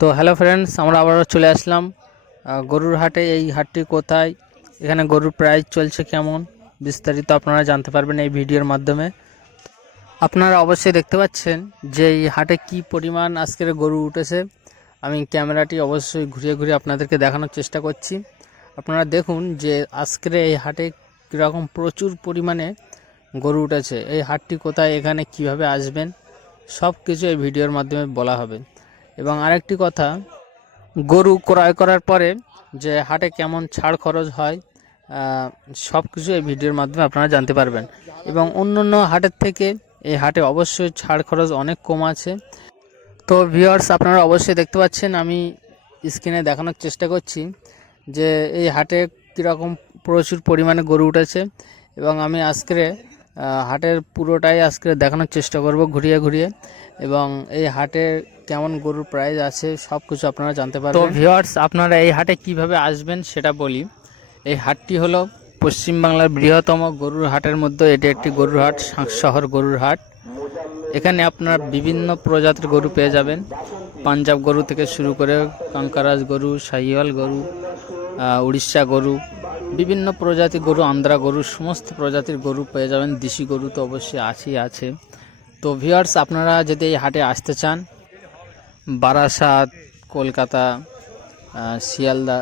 তো hello friends আমরা আবারও চলে আসলাম গরুর হাটে, এই হাটটি কোথায়, এখানে গরুর প্রাইস চলছে কেমন, বিস্তারিত আপনারা জানতে পারবেন এই ভিডিওর মাধ্যমে। আপনারা অবশ্যই দেখতে পাচ্ছেন যে এই হাটে কি পরিমাণ আজকের গরু উঠেছে। আমি ক্যামেরাটি অবশ্যই ঘুরিয়ে ঘুরিয়ে আপনাদেরকে দেখানোর চেষ্টা করছি। আপনারা দেখুন যে আজকের এই হাটে কীরকম প্রচুর পরিমাণে গরু উঠেছে। এই হাটটি কোথায়, এখানে কীভাবে আসবেন সব কিছু এই ভিডিওর মাধ্যমে বলা হবে। এবং আরেকটি কথা, গরু ক্রয় করার পরে যে হাটে কেমন ছাড় খরচ হয় সব কিছু এই ভিডিওর মাধ্যমে আপনারা জানতে পারবেন। এবং অন্য অন্য হাটের থেকে এই হাটে অবশ্যই ছাড় খরচ অনেক কম আছে। তো ভিউয়ার্স আপনারা অবশ্যই দেখতে পাচ্ছেন, আমি স্ক্রিনে দেখানোর চেষ্টা করছি যে এই হাটে কীরকম প্রচুর পরিমাণে গরু উঠেছে। এবং আমি আজকে হাটের পুরোটাই আজকে দেখানোর চেষ্টা করব ঘুরিয়ে ঘুরিয়ে। এবং এই হাটে কেমন গরুর প্রাইস আছে সব কিছু আপনারা জানতে পারবেন। তো ভিউয়ার্স আপনারা এই হাটে কীভাবে আসবেন সেটা বলি। এই হাটটি হলো পশ্চিমবাংলার বৃহত্তম গরুর হাটের মধ্যে এটি একটি গরুর হাট শহর গরুর হাট। এখানে আপনারা বিভিন্ন প্রজাতির গরু পেয়ে যাবেন। পাঞ্জাব গরু থেকে শুরু করে কাঙ্কারাজ গরু শাহিওয়াল গরু উড়িষ্যা গরু বিভিন্ন প্রজাতির গরু, আন্দ্রা গরু, সমস্ত প্রজাতির গরু পেয়ে যাবেন। দেশি গরু তো অবশ্যই আছেই, আছে। তো ভিউয়ার্স আপনারা যদি এই হাটে আসতে চান, বারাসাত, কলকাতা শিয়ালদা,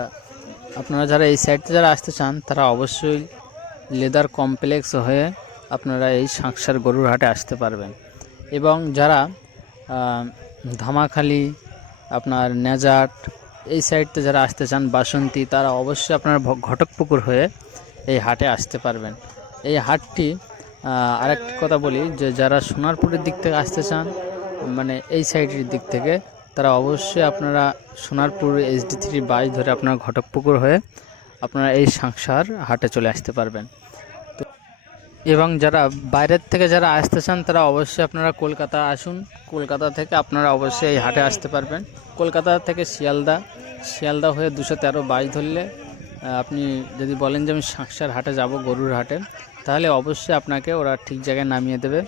আপনারা যারা এই সাইডতে যারা আসতে চান, তারা অবশ্যই লেদার কমপ্লেক্স হয়ে আপনারা এই সাঁকসার গরুর হাটে আসতে পারবেন। এবং যারা ধামাখালি, আপনার নেজাট এই সাইডতে যারা আসতে চান বাসন্তী, তারা অবশ্যই আপনার ঘটকপুকুর হয়ে এই হাটে আসতে পারবেন। এই হাটটি আরেকটি কথা বলি যে যারা সোনারপুরের দিক থেকে আসতে চান মানে এই সাইডের দিক থেকে, তারা অবশ্যই আপনারা সোনারপুর এইচডি থ্রি বাস ধরে আপনার ঘটকপুকুর হয়ে আপনারা এই সংসার হাটে চলে আসতে পারবেন। এবং যারা বাইরের থেকে যারা আসতে চান, তারা অবশ্যই আপনারা কলকাতা আসুন। কলকাতা থেকে আপনারা অবশ্যই এই হাটে আসতে পারবেন। কলকাতা থেকে শিয়ালদা শিয়ালদা হয়ে দুশো তেরো বাস ধরলে আপনি যদি বলেন যে আমি সাঁকসার হাটে যাব, গরুর হাটে, তাহলে অবশ্যই আপনাকে ওরা ঠিক জায়গায় নামিয়ে দেবে।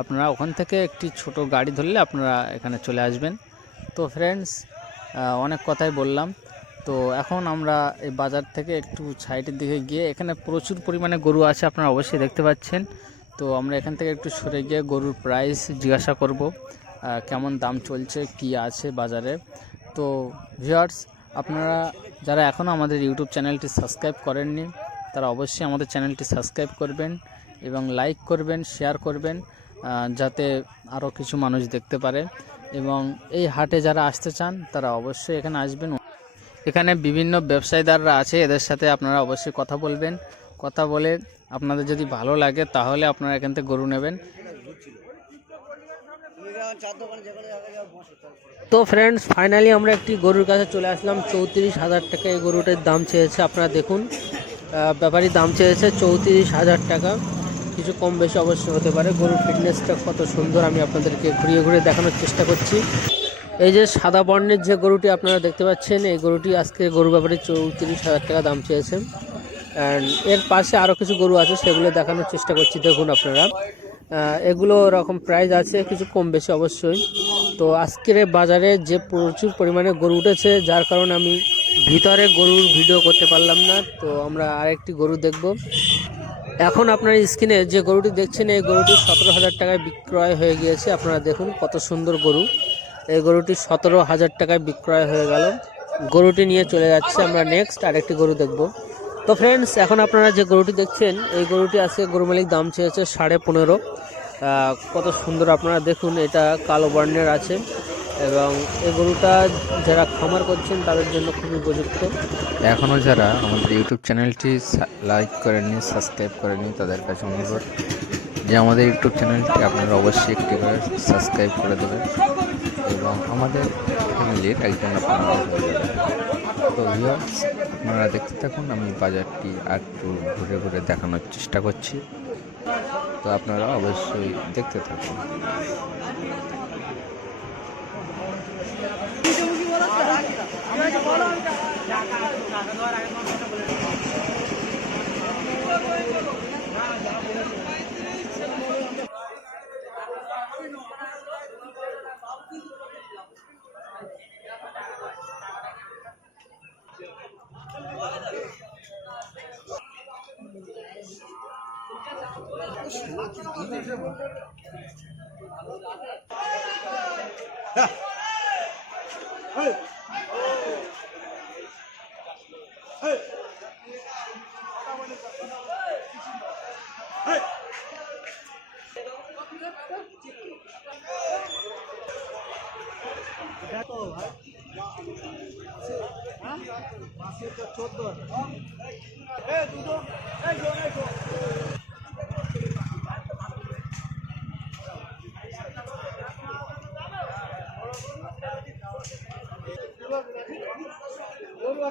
আপনারা ওখান থেকে একটি ছোট গাড়ি ধরলে আপনারা এখানে চলে আসবেন। তো ফ্রেন্ডস অনেক কথাই বললাম। তো এখন আমরা এই বাজার থেকে একটু সাইডের দিকে গিয়ে, এখানে প্রচুর পরিমাণে গরু আছে আপনারা অবশ্যই দেখতে পাচ্ছেন। তো আমরা এখান থেকে একটু সরে গিয়ে গরুর প্রাইস জিজ্ঞাসা করব কেমন দাম চলছে, কি আছে বাজারে। তো ভিউয়ার্স আপনারা যারা এখনও আমাদের ইউটিউব চ্যানেলটি সাবস্ক্রাইব করেননি, তারা অবশ্যই আমাদের চ্যানেলটি সাবস্ক্রাইব করবেন এবং লাইক করবেন শেয়ার করবেন যাতে আরও কিছু মানুষ দেখতে পারে। এবং এই হাটে যারা আসতে চান, তারা অবশ্যই এখানে আসবেন। এখানে বিভিন্ন ব্যবসায়ীদাররা আছে, এদের সাথে আপনারা অবশ্যই কথা বলবেন। কথা বলে আপনাদের যদি ভালো লাগে, তাহলে আপনারা এখান থেকে গরু নেবেন। তো ফ্রেন্ডস ফাইনালি আমরা একটি গরুর কাছে চলে আসলাম। চৌত্রিশ হাজার টাকা এই গরুটার দাম চেয়েছে, আপনারা দেখুন। ব্যাপারী দাম চেয়েছে চৌত্রিশ হাজার টাকা। কিছু কম বেশি অবশ্যই হতে পারে। গরুর ফিটনেসটা কত সুন্দর আমি আপনাদেরকে ঘুরিয়ে ঘুরিয়ে দেখানোর চেষ্টা করছি। এই যে সাদা বর্ণের যে গরুটি আপনারা দেখতে পাচ্ছেন, এই গরুটি আজকে গরু ব্যাপারে চৌত্রিশ হাজার টাকা দাম চেয়েছে অ্যান্ড এর পাশে আরও কিছু গরু আছে, সেগুলো দেখানোর চেষ্টা করছি। দেখুন আপনারা। এগুলো রকম প্রাইস আছে, কিছু কম বেশি অবশ্যই। তো আজকের বাজারে যে প্রচুর পরিমাণে গরু উঠেছে, যার কারণে আমি ভিতরে গরুর ভিডিও করতে পারলাম না। তো আমরা আরেকটি গরু দেখব। এখন আপনার স্ক্রিনে যে গরুটি দেখছেন, এই গরুটি সতেরো হাজার টাকায় বিক্রয় হয়ে গিয়েছে। আপনারা দেখুন কত সুন্দর গরু। এই গরুটি সতেরো হাজার টাকায় বিক্রয় হয়ে গেল। গরুটি নিয়ে চলে যাচ্ছে আমরা নেক্সট আরেকটি গরু দেখব। তো ফ্রেন্ডস এখন আপনারা যে গরুটি দেখছেন, এই গরুটি আজকে গরু মালিক দাম চেয়েছে সাড়ে পনেরো। কত সুন্দর আপনারা দেখুন, এটা কালো বর্ণের আছে এবং এই গরুটা যারা খামার করছেন, তাদের জন্য খুবই উপযুক্ত। এখনও যারা আমাদের ইউটিউব চ্যানেলটি লাইক করেননি সাবস্ক্রাইব করেননি, তাদের কাছে অনুরোধ যে আমাদের ইউটিউব চ্যানেলটি আপনারা অবশ্যই একটি করে সাবস্ক্রাইব করে দেবেন। এবং আমাদের ফ্যামিলির একজন। তো আপনারা দেখতে থাকুন, আমি বাজারটি আর একটু ঘুরে ঘুরে দেখানোর চেষ্টা করছি তো আপনারা অবশ্যই দেখতে থাকুন দেখো ভাই চোদ্দ এই দুটো এই গো এই গো ಹೋಗುವ